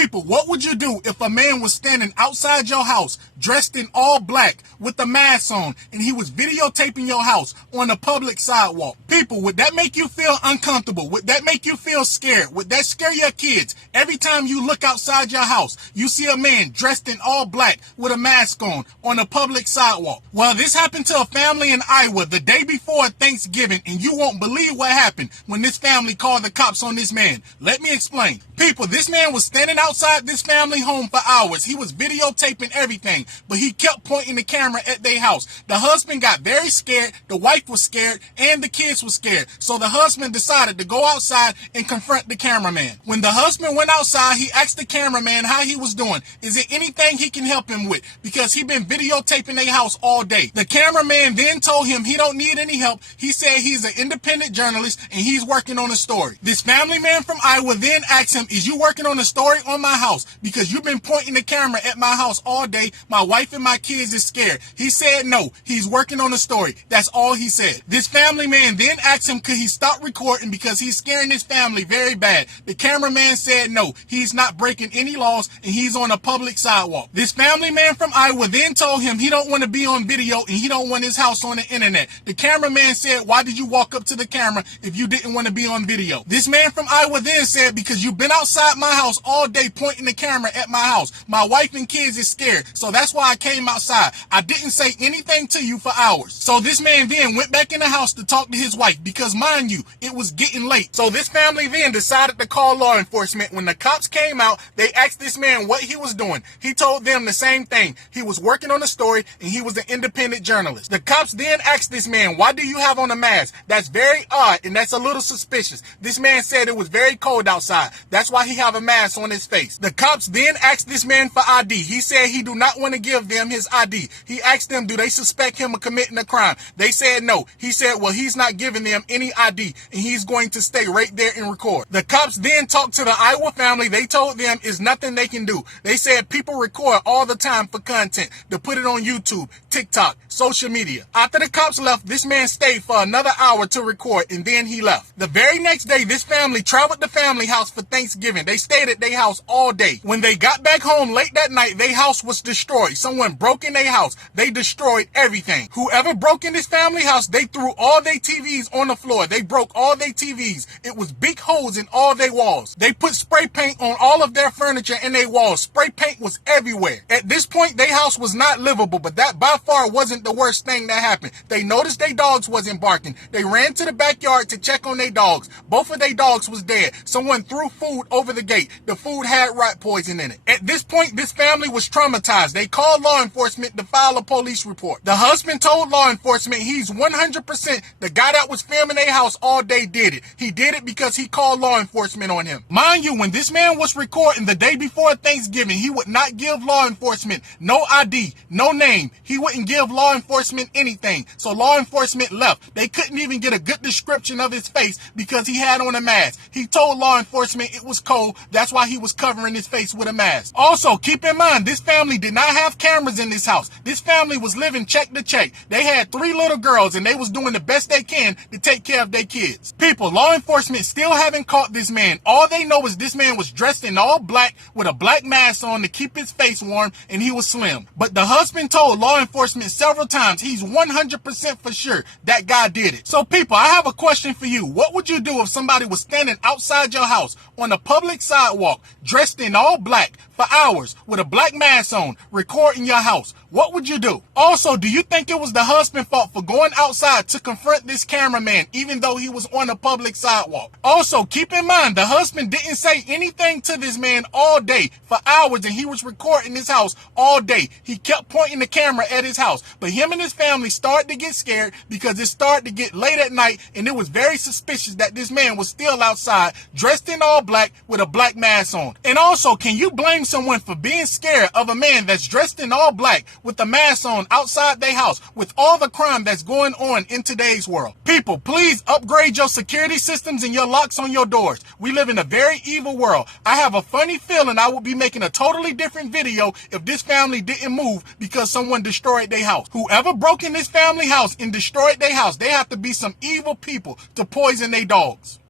People, what would you do if a man was standing outside your house dressed in all black with a mask on and he was videotaping your house on a public sidewalk? People, would that make you feel uncomfortable? Would that make you feel scared? Would that scare your kids? Every time you look outside your house, you see a man dressed in all black with a mask on a public sidewalk. Well, this happened to a family in Iowa the day before Thanksgiving, and you won't believe what happened when this family called the cops on this man. Let me explain. People, this man was standing outside this family home for hours. He was videotaping everything, but he kept pointing the camera at their house. The husband got very scared, the wife was scared, and the kids were scared. So the husband decided to go outside and confront the cameraman. When the husband went outside, he asked the cameraman how he was doing. Is there anything he can help him with? Because he been videotaping their house all day. The cameraman then told him he don't need any help. He said he's an independent journalist and he's working on a story. This family man from Iowa then asked him, is you working on a story on my house? Because you've been pointing the camera at my house all day. My wife and my kids is scared. He said no, he's working on a story. That's all he said. This family man then asked him could he stop recording because he's scaring his family very bad. The cameraman said no, he's not breaking any laws and he's on a public sidewalk. This family man from Iowa then told him he don't want to be on video and he don't want his house on the internet. The cameraman said, why did you walk up to the camera if you didn't want to be on video? This man from Iowa then said, because you've been outside my house all day pointing the camera at my house. My wife and kids is scared, so that's why I came outside. I didn't say anything to you for hours. So this man then went back in the house to talk to his wife because, mind you, it was getting late. So this family then decided to call law enforcement. When the cops came out, they asked this man what he was doing. He told them the same thing. He was working on a story and he was an independent journalist. The cops then asked this man, why do you have on a mask? That's very odd and that's a little suspicious. This man said it was very cold outside. That's why he have a mask on his face. The cops then asked this man for ID. He said he do not want to give them his ID. He asked them, do they suspect him of committing a crime? They said no. He said, well, he's not giving them any ID and he's going to stay right there and record. The cops then talked to the Iowa family. They told them it's nothing they can do. They said people record all the time for content to put it on YouTube, TikTok, social media. After the cops left, this man stayed for another hour to record and then he left. The very next day, this family traveled to family house for Thanksgiving. They stayed at their house all day. When they got back home late that night, their house was destroyed. Someone broke in their house. They destroyed everything. Whoever broke in this family house, they threw all their TVs on the floor. They broke all their TVs. It was big holes in all their walls. They put spray paint on all of their furniture and their walls. Spray paint was everywhere. At this point, their house was not livable, but that by far wasn't the worst thing that happened. They noticed their dogs wasn't barking. They ran to the backyard to check on their dogs. Both of their dogs was dead. Someone threw food over the gate. The food had rat poison in it. At this point, this family was traumatized. They called law enforcement to file a police report. The husband told law enforcement he's 100% the guy that was filming their house all day did it. He did it because he called law enforcement on him. Mind you, when this man was recording the day before Thanksgiving, he would not give law enforcement no ID, no name. He wouldn't give law enforcement anything. So law enforcement left. They couldn't even get a good description of his face because he had on a mask. He told law enforcement it was cold. That's why he was covering his face with a mask. Also, keep in mind, this family did not have cameras in this house. This family was living check to check. They had 3 little girls and they was doing the best they can to take care of their kids. People, law enforcement still haven't caught this man. All they know is this man was dressed in all black with a black mask on to keep his face warm and he was slim. But the husband told law enforcement several times he's 100% for sure that guy did it. So people, I have a question for you. What would you do if somebody was standing outside your house on a public sidewalk dressed in all black for hours with a black mask on recording your house? What would you do? Also, do you think it was the husband's fault for going outside to confront this cameraman even though he was on a public sidewalk? Also, keep in mind, the husband didn't say anything to this man all day for hours and he was recording his house all day. He kept pointing the camera at his house. But him and his family started to get scared because it started to get late at night and it was very suspicious that this man was still outside dressed in all black with a black mask on. And also, can you blame someone for being scared of a man that's dressed in all black with a mask on outside their house with all the crime that's going on in today's world? People, please upgrade your security systems and your locks on your doors. We live in a very evil world. I have a funny feeling I would be making a totally different video if this family didn't move because someone destroyed their house. Whoever broke in this family house and destroyed their house, they have to be some evil people to poison their dogs.